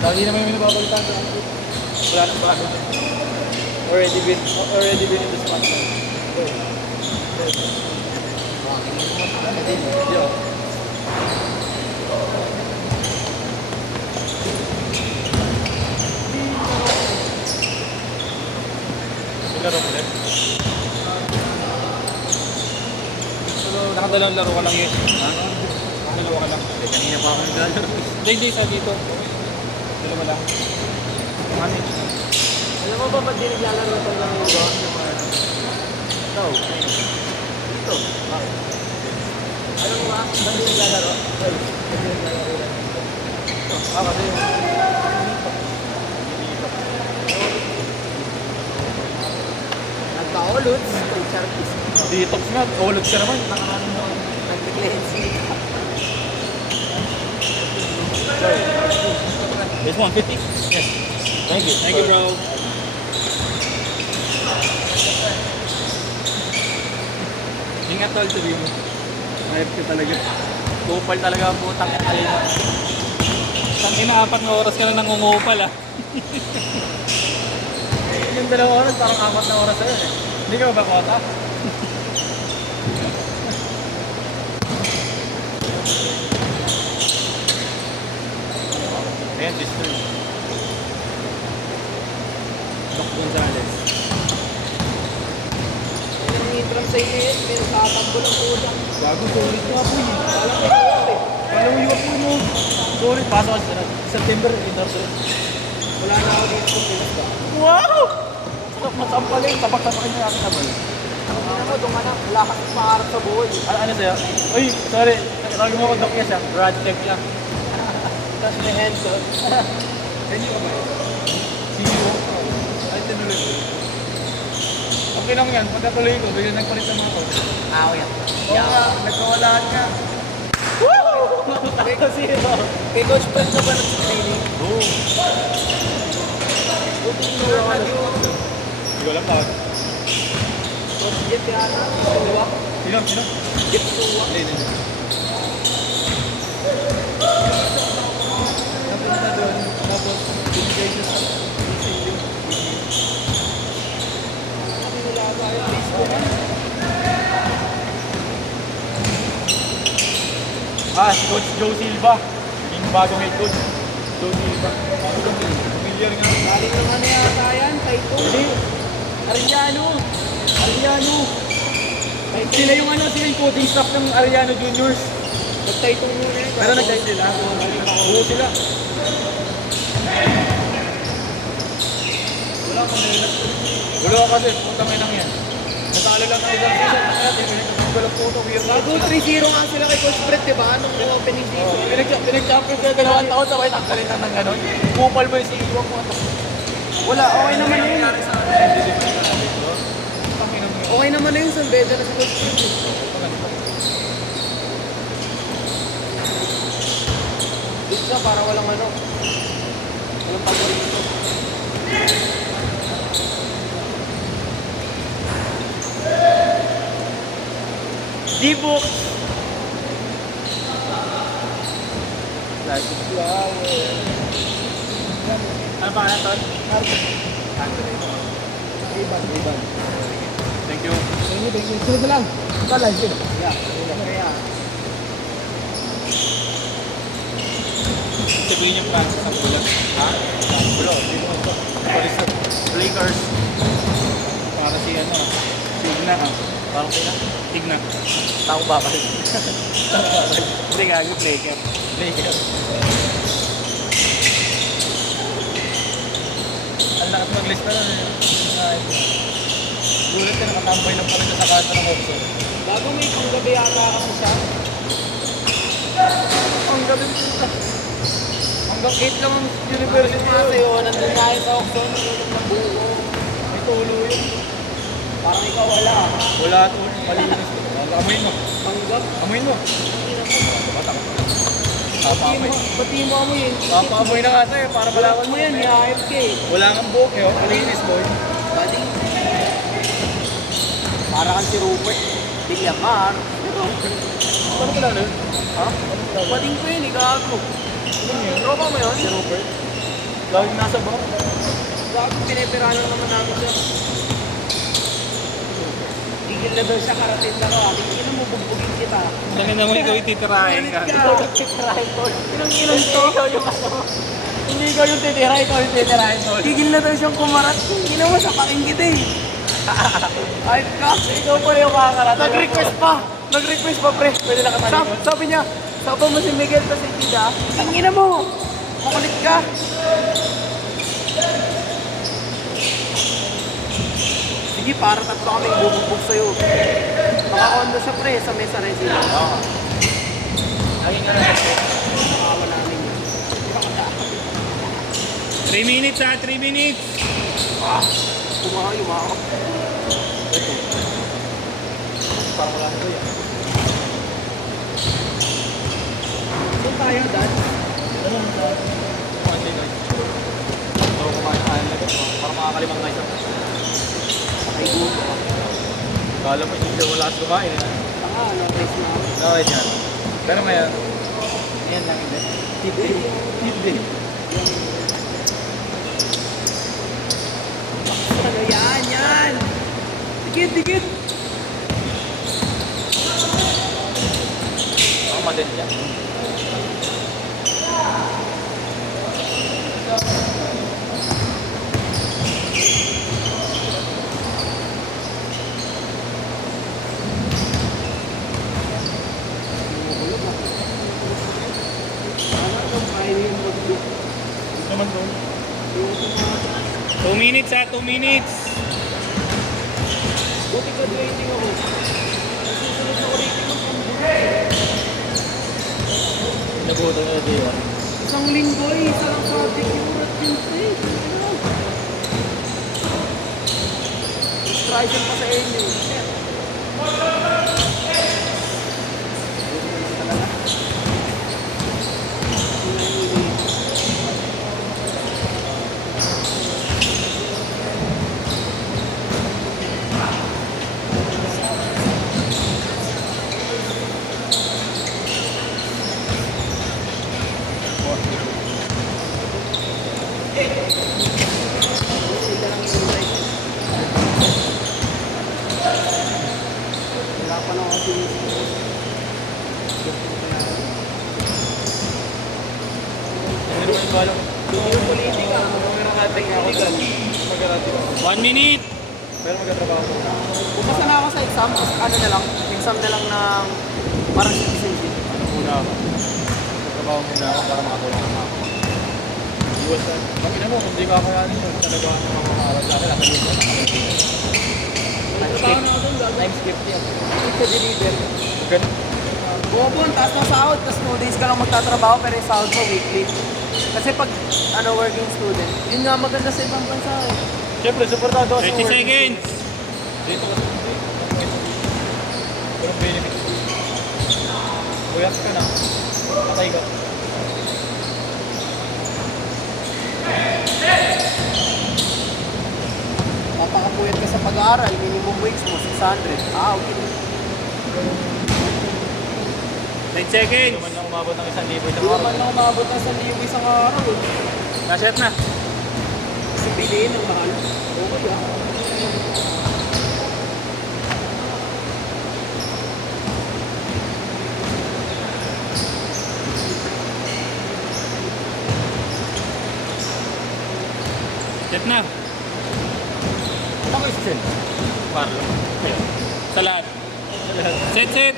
Lagi naman yung nababalitaan sa akin. Wala nang bago. Already been in the spotlight. Yo. Laro ko ulit. So, nakadalawang laro ka lang yun. Ano? Dalawa ka lang. Kanina pa ako naglalaro. Hindi, sa dito. Dalawa lang. Ano? Alam mo ba ba't di naglalaro ito ng Hugo? Ito. Ito. Bakit? Alam mo ba? Ba't di naglalaro? Ba't di naglalaro? Ito. Kasi Nagka-oluts. Kay Charpis. detox nga. Ulot ka naman. Nag-cleansing. This 150? Yes. Thank you. Thank you, bro. Ingat tol, sabi mo. Mayroon ka talaga. Kupal talaga ang putang kanina. Tangina, 4 na oras ka na nangungupal ah. Yung 2 oras, parang 4 na oras na yun eh. Hindi ka ba kota? Ayan, sister. Doc Gonzales. Yung intram sa inyo yun, may nagtatakbo ng puta. Gago, sorry ko po eh. Alam mo yun eh. Alam mo yung po mo. Sorry, pasok ka sa September, endorser. Wala na ako dito sa Pinas ba? Wow! Sarap matsampalin, tapak-tapakin niya natin naman. Ang ina mo, doon ka na. Wala kang pangarap sa buhay. Ano sa'yo? Uy, sorry. Tawag mo ako Doc Yes ah. Rad check niya. Tapos may handshot. Hindi ka ba? CEO? Ay, tinuloy ko. Okay lang yan. Pag natuloy ko, bigyan nagpalit sa mga ko. Ako yan. Oo nga, nagkawalaan ka. Woo! Kasi ito. Kay Coach Brad ka ba nag-training? Oo. Hindi Hindi ko alam tawag. Coach Jet yata. Di ba? Sino? Sino? Jet Suwa. Hindi. Napunta doon, tapos binigay siya sa ECU. Wala tayo. Facebook. Si Coach Joe Silva. Yung bagong head coach. Joe Silva. Familiar nga. Galing naman na yata yan. Taito. Hindi. Arellano. Sila yung sila yung coaching staff ng Arellano Juniors. Nag-taito muna yun. Pero nag-guide sila. Oo sila. Wala ka nila. Wala ka kasi. Punta may lang yan. Natalo lang ng isang season. Kaya tinigwalang photo. Bago 3-0 nga sila kay Coach Brett, di ba? Nung opening season. Pinag-champion sila 2 taon. Sabay tanggalin lang ng gano'n. Kupal mo yung si Iwang mo. Wala, okay naman na yun. Okay naman na yun. San Beda na si Coach Brett. Dito siya para walang walang paborito. D-book. Ano pa nga, Ton? Iban. Thank you. Thank you. Sunod na lang. Ito, live yun. Yeah. Kaya. Sabihin yung plans sa bulan. Ha? Bulo. Police of Lakers. Para si Tigna ha. Parang sila? Tigna. Tao ba kayo? Hindi gago, Laker. Ang lakas maglista na gulat ka nakatambay lang pala siya sa kasa ng Oxo. Bago may panggabi yata kasi siya. Ang gabi puta. Hanggang 8 lang ang university. Kasi nandun tayo sa auction. Nandun buo. May tulo yun. Parang ikaw wala. Wala to. Malinis to. Amoyin mo. Panggap. Amoyin mo. Papamoy. Pati mo mo yun. Papamoy na nga sa'yo para malaman mo yan, yung AFK. Wala kang buhok eh. Malinis boy. Buddy. Para kang si Rupert. Bilyamar. Ano pala na yun? Ha? Bading ko yun, ikago. Tropa mo yun? Si Robert. Laging nasa bar. Bakit pinipirano naman namin siya? Tigil na daw siya, karating na ko. Tigil mo, bugbugin kita. Tangin na mo ikaw ititirahin ka. Ikaw titirahin, tol. Inang to. Ikaw yung ano. Hindi ikaw yung titira, ikaw yung titirahin, tol. Tigil na daw siyang kumarat. Hindi naman sa paking kita eh. Ay ka, ikaw pa yung makakarat. Nag-request pa, pre. Pwede na katali. Sabi niya, sabi mo si Miguel kasi Tida, tingin mo, makulit ka. Sige, para tatlo kaming bubugbog sa'yo. Maka-condo siya, pre, sa mesa resident. Oo. Laging ano kasi. Makawa namin yun. 3 minutes ha, 3 minutes. Kumahayo, Ito. Parang wala nito yan. Saan tayo, Dad? Alam mo sa kumain guys. So kumain tayo na ito. Parang makakalimang guys. Ay, gusto. Kala mo hindi wala sa kumain. Tanga, no, race na ako. Okay yan. Pero ngayon, yan lang hindi. Hindi. Ano yan? Dikit. Ako madali yan. Naman doon. 2 minutes ha, 2 minutes. Buti graduating ako. Susunod na curriculum. Nabuto na ito yun. Isang linggo eh, isang project yung urat yun eh. Instruction pa sa inyo. Shit. Sila lang inintay. Wala pa na ako sinisip. Ano rin yung balo? Yung politika, mga nakating ako dyan. 1 minute. Pero magkatrabaho ko. Pupasa na ako sa exam, tapos ano na lang, exam na lang ng parang citizenship. Ano muna ako? Magtrabaho muna ako para makatulong ako. Iwas na. Pag ina mo, kung di ka kakayanin yun, talaga ang mga makaarap sa akin, nakalimutan na nakalimutan. Trabaho na ako doon, gagawin. Time skip yan. Ito deliver. Ganun. Bobo, ang taas ng sahod, tapos 2 days ka lang magtatrabaho, pero yung sahod mo weekly. Kasi pag working student, yun nga maganda sa ibang bansa eh. Siyempre, supportado ako sa 30 working seconds. student. Dito kasi hindi. Pero benefit. Buyas ka na. Patay ka. Papakapuyat ka sa pag-aaral, minimum wage mo, 600. Ah, okay. 10 seconds. Hindi man lang umabot ng 1,000 isang Hindi araw. naman na umabot ng 1,000 isang araw eh. Naset na. Kasi bilihin ang mahal. Okay ah. Set na. Ako isa sin. Parlo. Sa lahat. Set.